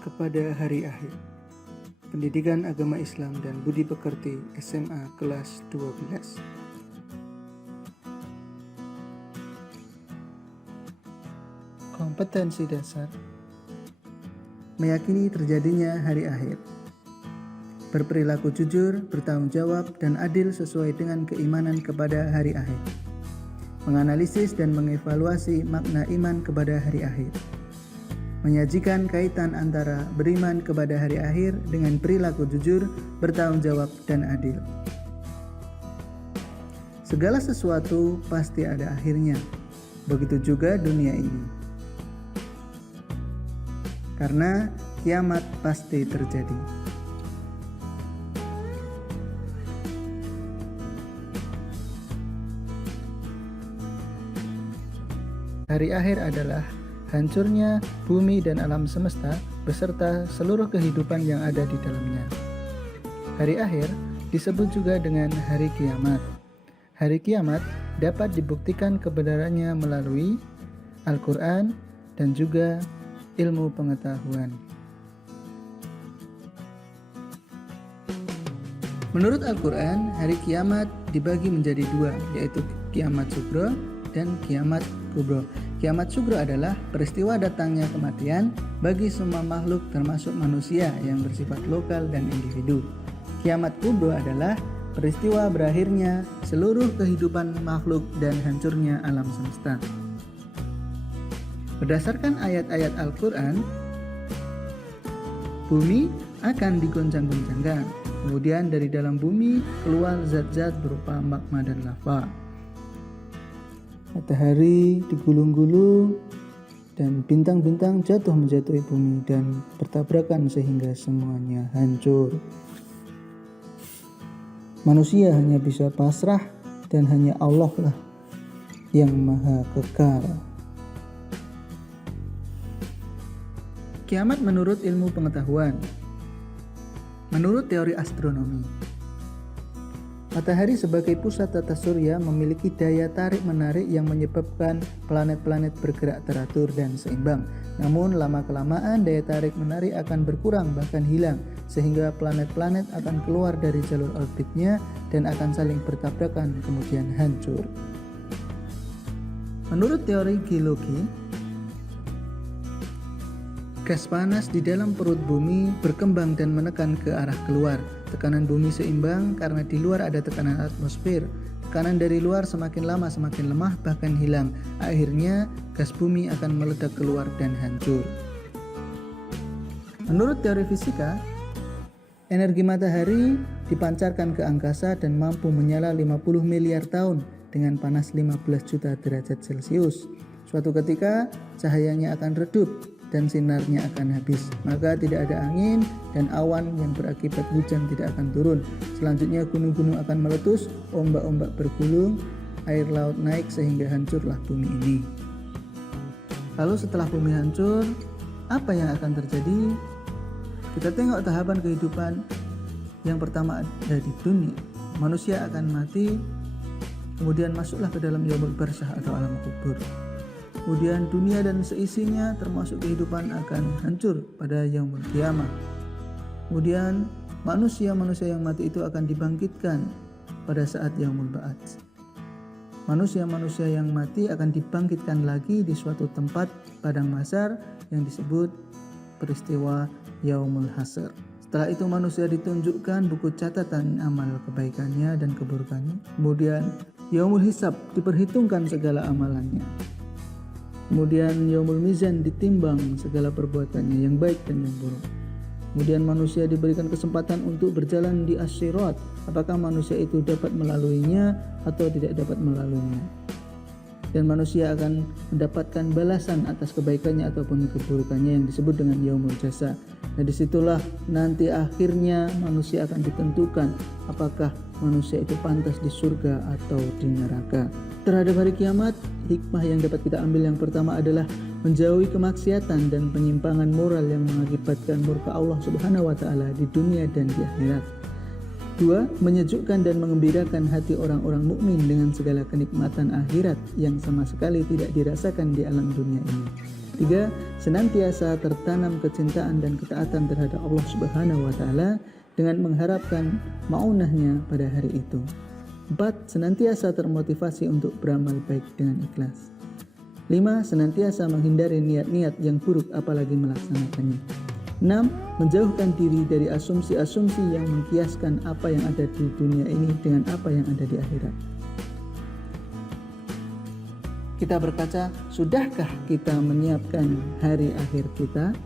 kepada hari akhir. Pendidikan Agama Islam dan Budi Pekerti SMA kelas 12. Kompetensi dasar: meyakini terjadinya hari akhir, berperilaku jujur, bertanggung jawab, dan adil sesuai dengan keimanan kepada hari akhir, menganalisis dan mengevaluasi makna iman kepada hari akhir, menyajikan kaitan antara beriman kepada hari akhir dengan perilaku jujur, bertanggung jawab, dan adil. Segala sesuatu pasti ada akhirnya, begitu juga dunia ini. Karena kiamat pasti terjadi. Hari akhir adalah hancurnya bumi dan alam semesta beserta seluruh kehidupan yang ada di dalamnya. Hari akhir disebut juga dengan hari kiamat. Hari kiamat dapat dibuktikan kebenarannya melalui Al-Quran dan juga ilmu pengetahuan. Menurut Al-Quran, hari kiamat dibagi menjadi dua, yaitu kiamat sugro dan kiamat kubro. Kiamat sugro adalah peristiwa datangnya kematian bagi semua makhluk termasuk manusia yang bersifat lokal dan individu. Kiamat kubro adalah peristiwa berakhirnya seluruh kehidupan makhluk dan hancurnya alam semesta. Berdasarkan ayat-ayat Al-Quran, bumi akan digoncang-goncangkan. Kemudian dari dalam bumi keluar zat-zat berupa magma dan lava. Matahari digulung-gulung dan bintang-bintang jatuh menjatuhi bumi dan bertabrakan sehingga semuanya hancur. Manusia hanya bisa pasrah dan hanya Allah lah yang maha kekal. Kiamat menurut ilmu pengetahuan. Menurut teori astronomi, matahari sebagai pusat tata surya memiliki daya tarik-menarik yang menyebabkan planet-planet bergerak teratur dan seimbang. Namun lama-kelamaan daya tarik-menarik akan berkurang bahkan hilang, sehingga planet-planet akan keluar dari jalur orbitnya dan akan saling bertabrakan kemudian hancur. Menurut teori geologi, gas panas di dalam perut bumi berkembang dan menekan ke arah keluar. Tekanan bumi seimbang karena di luar ada tekanan atmosfer. Tekanan dari luar semakin lama semakin lemah bahkan hilang. Akhirnya gas bumi akan meledak keluar dan hancur. Menurut teori fisika, energi matahari dipancarkan ke angkasa dan mampu menyala 50 miliar tahun dengan panas 15 juta derajat Celcius. Suatu ketika cahayanya akan redup dan sinarnya akan habis, maka tidak ada angin dan awan yang berakibat hujan tidak akan turun. Selanjutnya gunung-gunung akan meletus, ombak-ombak bergulung, air laut naik sehingga hancurlah bumi ini. Lalu setelah bumi hancur, apa yang akan terjadi? Kita tengok tahapan kehidupan yang pertama ada di dunia. Manusia akan mati, kemudian masuklah ke dalam yaumul barzakh atau alam kubur. Kemudian dunia dan seisinya termasuk kehidupan akan hancur pada yaumul qiyamah. Kemudian manusia-manusia yang mati itu akan dibangkitkan pada saat yaumul ba'ats. Manusia-manusia yang mati akan dibangkitkan lagi di suatu tempat padang mahsyar yang disebut peristiwa yaumul hasyr. Setelah itu manusia ditunjukkan buku catatan amal kebaikannya dan keburukannya. Kemudian yaumul hisab, diperhitungkan segala amalannya. Kemudian yaumul mizan, ditimbang segala perbuatannya yang baik dan yang buruk. Kemudian manusia diberikan kesempatan untuk berjalan di as-sirat. Apakah manusia itu dapat melaluinya atau tidak dapat melaluinya. Dan manusia akan mendapatkan balasan atas kebaikannya ataupun keburukannya yang disebut dengan yaumul jasa. Nah, disitulah nanti akhirnya manusia akan ditentukan apakah manusia itu pantas di surga atau di neraka. Terhadap hari kiamat, hikmah yang dapat kita ambil yang pertama adalah menjauhi kemaksiatan dan penyimpangan moral yang mengakibatkan murka Allah Subhanahu wa taala di dunia dan di akhirat. 2. Menyejukkan dan mengembirakan hati orang-orang mukmin dengan segala kenikmatan akhirat yang sama sekali tidak dirasakan di alam dunia ini. 3. Senantiasa tertanam kecintaan dan ketaatan terhadap Allah Subhanahu wa taala dengan mengharapkan maunahnya pada hari itu. 4. Senantiasa termotivasi untuk beramal baik dengan ikhlas. 5. Senantiasa menghindari niat-niat yang buruk apalagi melaksanakannya. 6. Menjauhkan diri dari asumsi-asumsi yang mengkiaskan apa yang ada di dunia ini dengan apa yang ada di akhirat. Kita berkaca, sudahkah kita menyiapkan hari akhir kita?